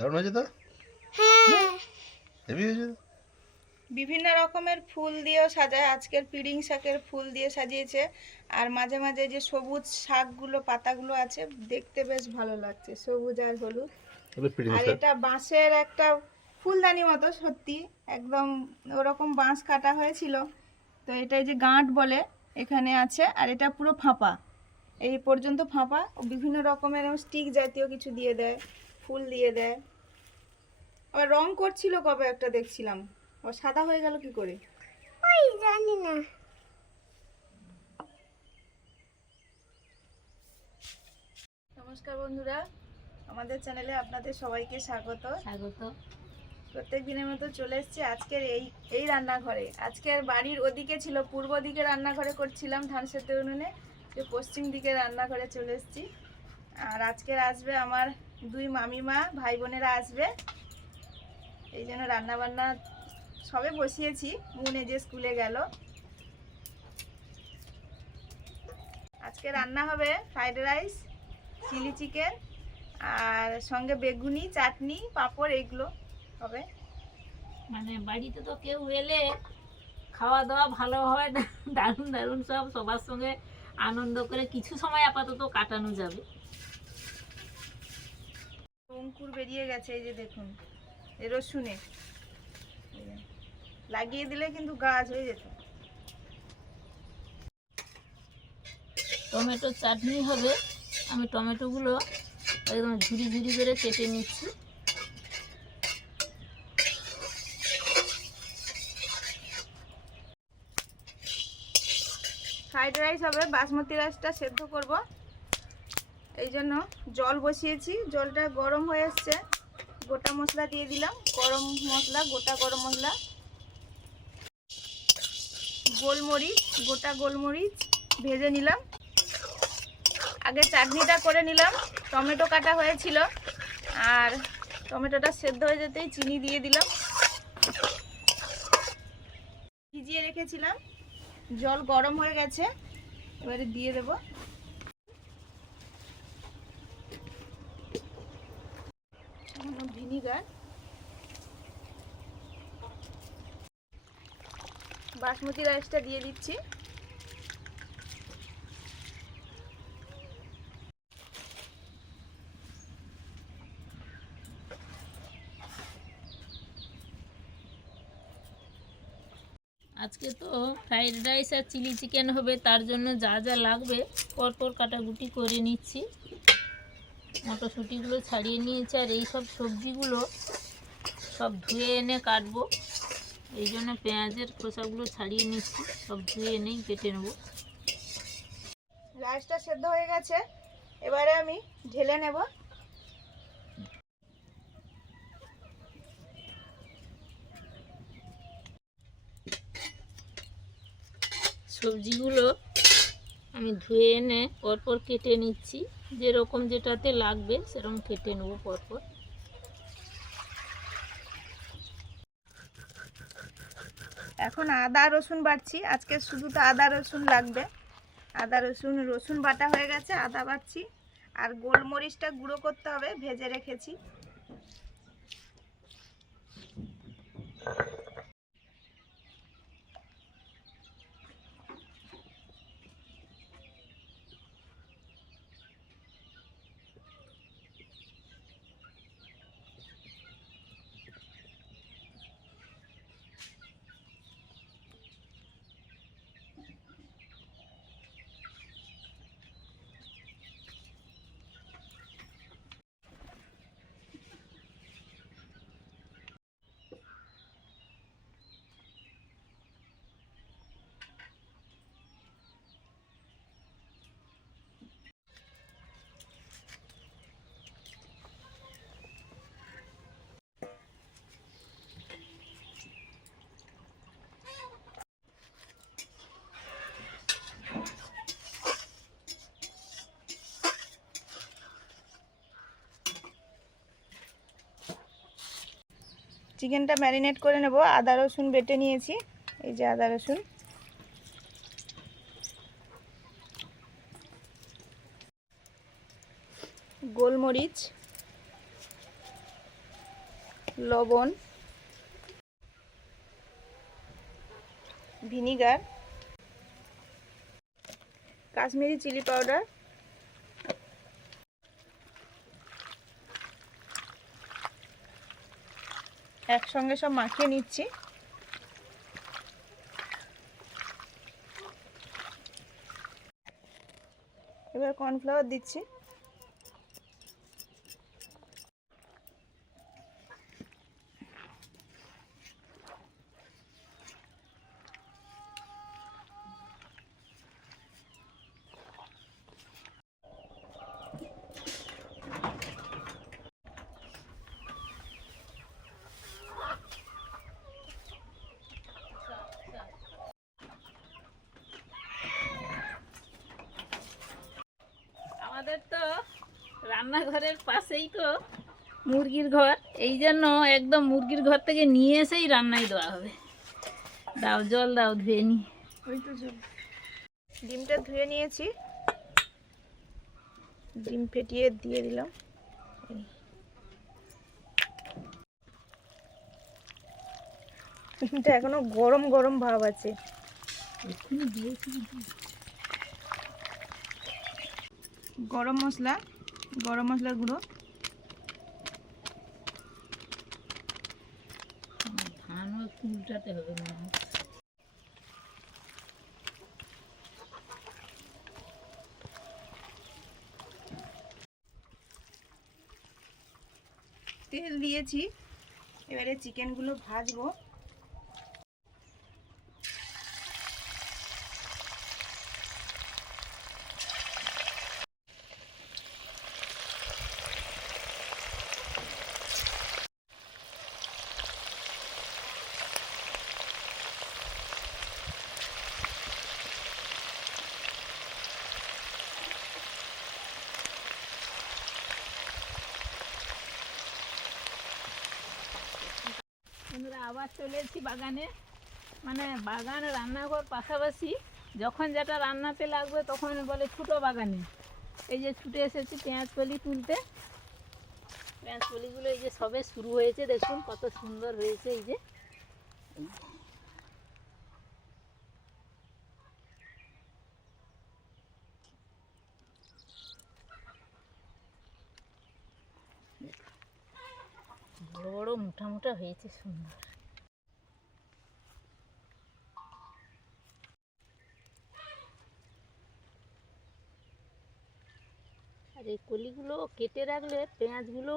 দারুণ হয়েছে তো। হ্যাঁ, হেভি হয়েছে। বিভিন্ন রকমের ফুল দিয়েও সাজায়, আজকের পিড়িং শাকের ফুল দিয়ে সাজিয়েছে। আর মাঝে মাঝে যে সবুজ শাকগুলো পাতাগুলো আছে দেখতে বেশ ভালো লাগছে, সবুজ আর হলুদ। আর এটা বাঁশের একটা ফুলদানি মতো, সত্যি একদম ওরকম বাঁশ কাটা হয়েছিল। তো এটা যে গাঁট বলে এখানে আছে, আর এটা পুরো ফাঁপা, এই পর্যন্ত ফাঁপা। বিভিন্ন রকমের স্টিক জাতীয় কিছু দিয়ে দেয়, ফুল দিয়ে দেয়। আবার রং করছিল কবে একটা দেখছিলাম, ও সাদা হয়ে গেল কি করে ওই জানি না। নমস্কার বন্ধুরা, আমাদের চ্যানেলে আপনাদের সবাইকে স্বাগত। প্রত্যেক দিনের মতো চলে এসেছি আজকের এই রান্নাঘরে। আজকের বাড়ির ওদিকে ছিল, পূর্ব দিকে রান্নাঘরে করছিলাম ধান সেদ্ধ উনুনে, যে পশ্চিম দিকে রান্নাঘরে চলে এসেছি। আর আজকের আসবে আমার দুই মামিমা, ভাই বোনেরা আসবে, এই জন্য রান্নাবান্না সবে বসিয়েছি। মুনে যে স্কুলে গেল। আজকে রান্না হবে ফ্রাইড রাইস, চিলি চিকেন, আর সঙ্গে বেগুনি, চাটনি, পাঁপড়, এগুলো হবে। মানে বাড়িতে তো কেউ এলে খাওয়া দাওয়া ভালো হয়, দারুণ দারুণ সব সবার সঙ্গে আনন্দ করে কিছু সময় আপাতত কাটানো যাবে। অঙ্কুর বেরিয়ে গেছে, এই যে দেখুন, এই রসুনে লাগিয়ে দিলে কিন্তু গাছ হয়ে যেত। টমেটো চাটনি হবে, আমি টমেটোগুলো একদম ঝুরি ঝুরি করে কেটে নিচ্ছি। ফ্রাইড রাইস হবে, বাসমতি রাইসটা সেদ্ধ করব, এই জন্য জল বসিয়েছি। জলটা গরম হয়ে এসছে, গোটা মশলা দিয়ে দিলাম, গরম মশলা, গোটা গরম মশলা, গোলমরিচ, গোটা গোলমরিচ ভেজে নিলাম। আগে চাটনিটা করে নিলাম, টমেটো কাটা হয়েছিল, আর টমেটোটা সেদ্ধ হয়ে যেতেই চিনি দিয়ে দিলাম। ভিজিয়ে রেখেছিলাম, জল গরম হয়ে গেছে, এবারে দিয়ে দেব। ভিনিগার, বাসমতি রাইসটা দিয়ে দিচ্ছি। আজকে তো ফ্রাইড রাইস আর চিলি চিকেন হবে, তার জন্য যা যা লাগবে পরপর কাটাকুটি করে নিচ্ছি। মটরশুঁটিগুলো ছাড়িয়ে নিয়েছি, আর এই সব সবজিগুলো সব ধুয়ে এনে কাটবো, এই জন্য পেঁয়াজের খোসাগুলো ছাড়িয়ে নিচ্ছি, সব ধুয়ে এনেই কেটে নেবো। রাইসটা সেদ্ধ হয়ে গেছে, এবারে আমি ঢেলে নেব। সবজিগুলো আমি ধুয়ে এনে পরপর কেটে নিচ্ছি, যেরকম যেটাতে লাগবে সেরকম কেটে নেবো পরপর। এখন আদা রসুন বাটছি, আজকে শুধু তো আদা রসুন লাগবে। আদা রসুন, রসুন বাটা হয়ে গেছে, আদা বাটছি। আর গোলমরিচটা গুঁড়ো করতে হবে, ভেজে রেখেছি। চিকেনটা ম্যারিনেট করে নেব। আদা রসুন বেটে নিয়েছি, এই যে আদা রসুন, গোলমরিচ, লবণ, ভিনিগার, কাশ্মীরি চিলি পাউডার, একসঙ্গে সব মাখিয়ে নিচ্ছি। এবার কর্নফ্লাওয়ার দিচ্ছি। আমাদের তো রান্নাঘরের পাশেই তো মুরগির ঘর, এই জন্য একদম মুরগির ঘর থেকে নিয়ে এসেই রান্নায় দেওয়া হবে। দাও জল দাও, ধুয়ে নি। ওই তো জল। ডিমটা ধুয়ে নিয়েছি, ডিম ফেটিয়ে দিয়ে দিলাম। ডিমটা এখনো গরম গরম ভাব আছে। এক্ষুনি দিয়েছি। গরম মশলার গুঁড়ো, ধানও একটু উল্টাতে হবে না। তেল দিয়েছি, এবারে চিকেনগুলো ভাজবো। আমরা আবার চলে এসেছি বাগানে, মানে বাগান রান্নাঘর পাশাপাশি। যখন যেটা রান্নাতে লাগবে তখন বলে ছোটো বাগানে। এই যে ছুটে এসেছি পেঁয়াজ কলি তুলতে। পেঁয়াজ কলিগুলো এই যে সবে শুরু হয়েছে, দেখুন কত সুন্দর হয়েছে। এই যে বড় বড় মোটা মোটা হয়েছে, সুন্দর। আর এই কলিগুলো কেটে রাখলে পেঁয়াজগুলো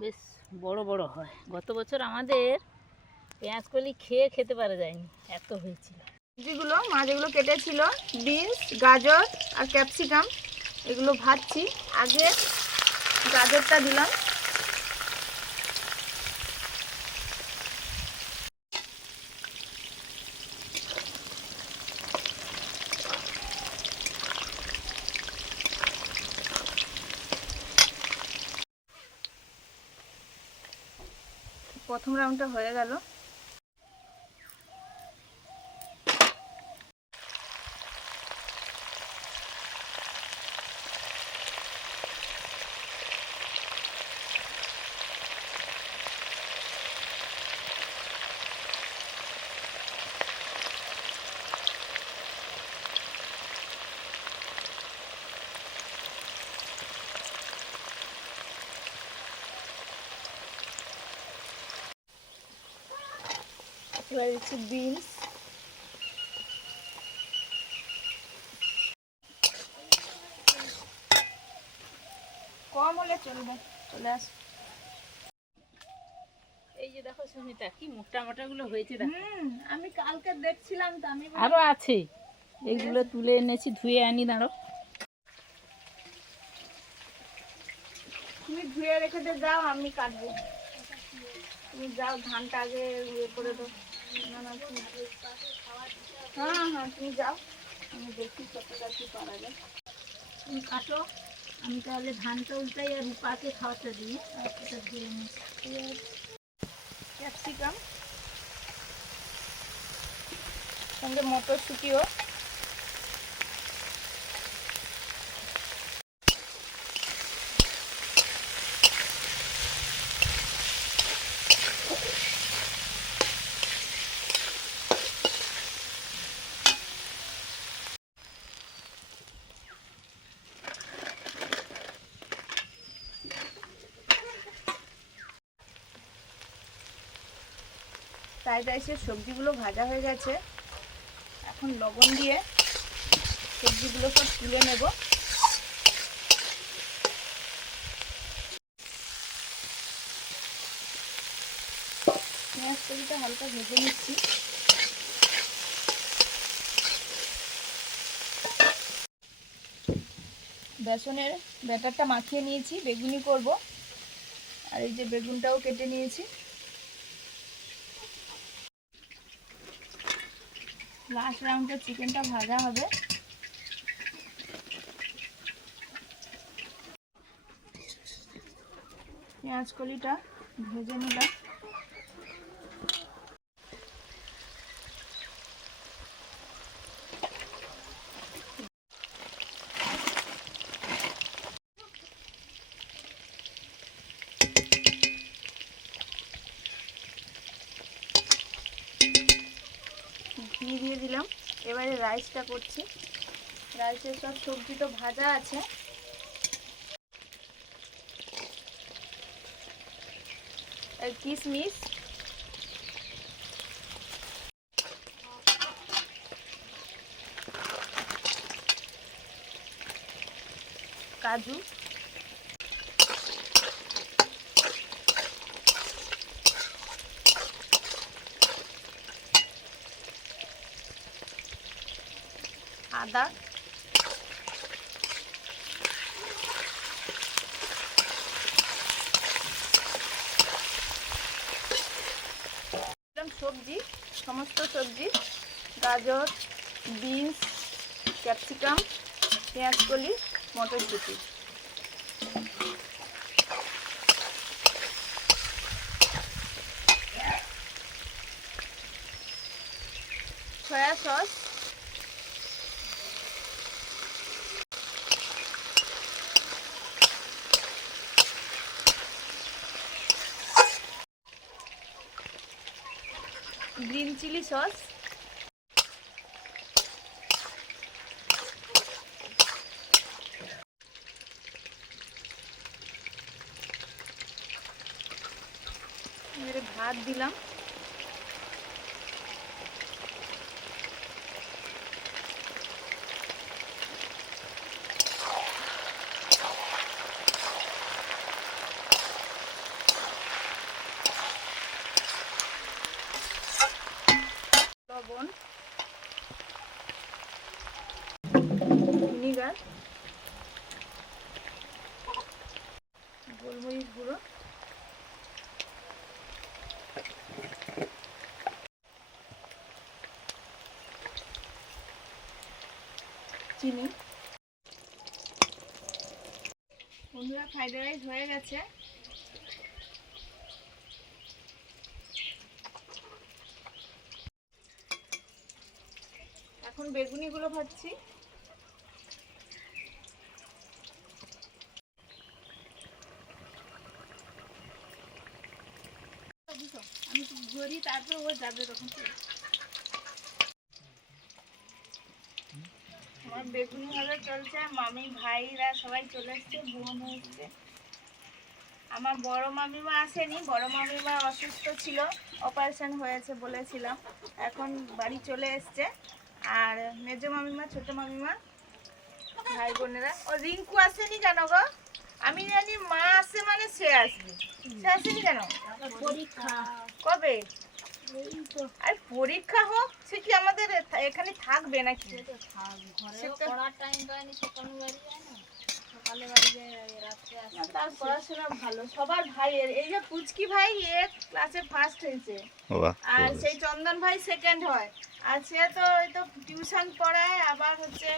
বেশ বড় বড় হয়। গত বছর আমাদের পেঁয়াজ কলি খেতে পারা যায়নি, এত হয়েছিল। সবজিগুলো যেগুলো কেটেছিল, বিনস, গাজর আর ক্যাপসিকাম, এগুলো ভাজছি। আগে গাজরটা দিলাম, প্রথম রাউন্ডটা হয়ে গেল। এবার দিচ্ছি বিনস, কম হলে চলবে, চলে আস। এই যে দেখো সুমিতা, কি মোটা মোটা গুলো হয়েছে দেখো। আমি কালকে দেখছিলাম তো, আমি আরো আছে, এইগুলো তুলে এনেছি, ধুয়ে আনি। দাঁড়ো, তুমি ধুয়ে রেখে দে, যাও আমি কাটবো। তুমি যাও, ধানটা আগে ইয়ে করে দাও। হ্যাঁ হ্যাঁ, তুমি যাও, আমি দেখি কতটা কি পারা যায়। তুমি কাটো, আমি তাহলে ধানটা উল্টাই আর রূপাকে খাওয়াতে দিই। সেটা ধুয়ে নিই। ক্যাপসিকাম, সঙ্গে মটরশুঁটিও, ফ্রাইড রাইসের সবজিগুলো ভাজা হয়ে গেছে। এখন লবণ দিয়ে সবজিগুলো সব তুলে নেব। পেঁয়াজ কলিটা হালকা ভেজে নিচ্ছি। বেসনের ব্যাটারটা মাখিয়ে নিয়েছি, বেগুনি করব। আর এই যে বেগুনটাও কেটে নিয়েছি। লাস্ট রাউন্ডে চিকেনটা ভাজা হবে। পেঁয়াজ কলিটা ভেজে নিলাম। ঘি দিয়ে দিলাম। এবারে রাইসটা করছি। রাইসের সব সবজি তো ভাজা আছে। এই কিশমিশ, কাজু, আদা, সবজি, সমস্ত সবজি, গাজর, বিনস, ক্যাপসিকাম, পেঁয়াজ কলি, মটরশুঁটি। Soya sauce, green chilli sauce, ভাত দিলাম। লবণ, ভিনিগার, গোলমরিচ গুঁড়ো, চিনি। বন্ধুরা, ফ্রাইড রাইস হয়ে গেছে। এখন বেগুনিগুলো ভাজছি। আমি তো ধরি, তারপর ও যাবে তখন। আমার বেগুনি ভাজা চলছে। মামি ভাইরা সবাই চলে এসছে, বোন এসছে। আমার বড় মামিমা আসেনি, বড় মামিমা অসুস্থ ছিল, অপারেশন হয়েছে বলেছিলাম, এখন বাড়ি চলে এসছে। আর মেজো মামিমা, ছোট মামিমা, ভাই বোনেরা। ও রিঙ্কু আসেনি কেন গো? আমি জানি মা আসে মানে সে আসবে। সে আসেনি কেন? পরীক্ষা কবে? আর পরীক্ষা হোক, সে কি আমাদের এখানে থাকবে নাকি? তার পড়াশোনা ভালো, সবার ভাইয়ের। এই যে পুচকি ভাই ক্লাসে ফার্স্ট হয়েছে, আর সেই চন্দন ভাই সেকেন্ড হয়। আর সে তো এই তো টিউশন পড়ায়, আবার হচ্ছে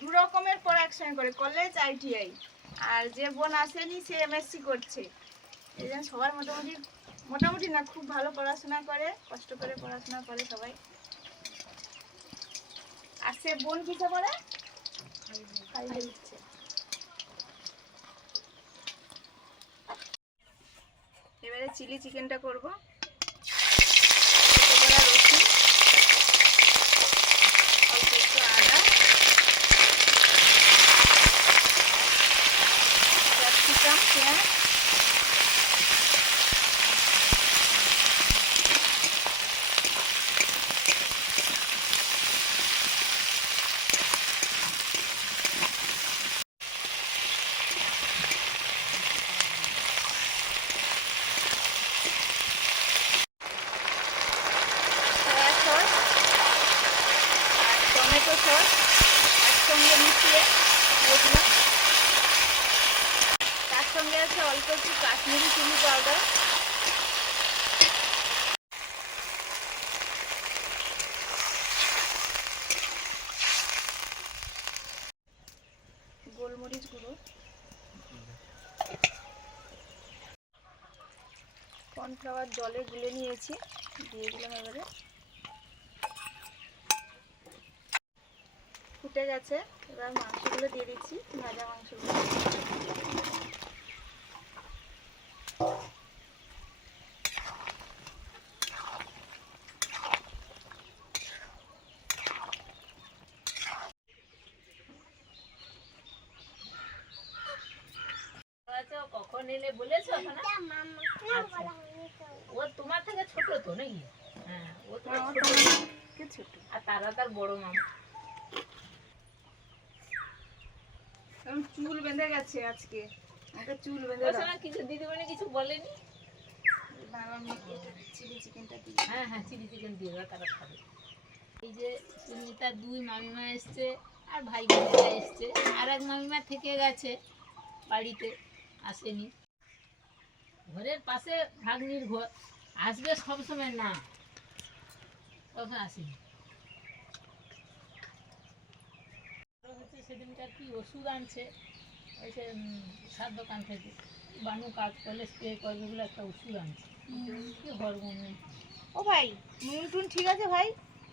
দু রকমের পড়া একসঙ্গে করে, কলেজ ITI। আর যে বোন আসেনি সে MSc করছে। এই জন্য সবার মোটামুটি না, খুব ভালো পড়াশোনা করে, কষ্ট করে পড়াশোনা করে সবাই। আর সে বোন কিসে পড়ে? এবারে চিলি চিকেনটা করবো। রসুন, অল্প একটু আদা, ক্যাপসিকাম, পেঁয়াজ, কর্নফ্লাওয়ার একসঙ্গে মিশিয়ে দিয়েছিলাম। তার সঙ্গে আছে অল্প একটু কাশ্মীরি চিলি পাউডার, গোলমরিচ গুঁড়ো, কর্নফ্লাওয়ার জলে গুলে নিয়েছি, দিয়ে দিলাম। এবারে ফুটে গেছে, এবার মাংসগুলো দিয়ে দিচ্ছি, ভাজা মাংসগুলো। আচ্ছা, কখন এলে বলেছো না? আচ্ছা। ও তোমার থেকে ছোট তো নাকি? হ্যাঁ, ও তোমার ছোট। আর তারা তার বড় মামা। চুল বেঁধে গেছে আজকে, আমাকে চুল বেঁধে ওর দাও। সঙ্গে কিছু দিদিমণি কিছু বলেনি? বাবা মেয়েকে চিলি চিকেনটা দিই। হ্যাঁ হ্যাঁ, চিলি চিকেন দিয়ে দাও, তারা খাবে। এই যে সুমিতার 2 মামিমা এসছে আর ভাই বোনেরা এসছে, আর এক মামিমা থেকে গেছে বাড়িতে, আসেনি। ঘরের পাশে ভাগ্নির ঘর, আসবে সবসময় না, তখন আসেনি। হচ্ছে সেদিনকার কি ওষুধ আনছে, ওই সে সার দোকান থেকে বানু কাজ করলে স্প্রে করবে বলে একটা ওষুধ আনছে, কি হরমোন। ও ভাই, নুন টুন ঠিক আছে ভাই?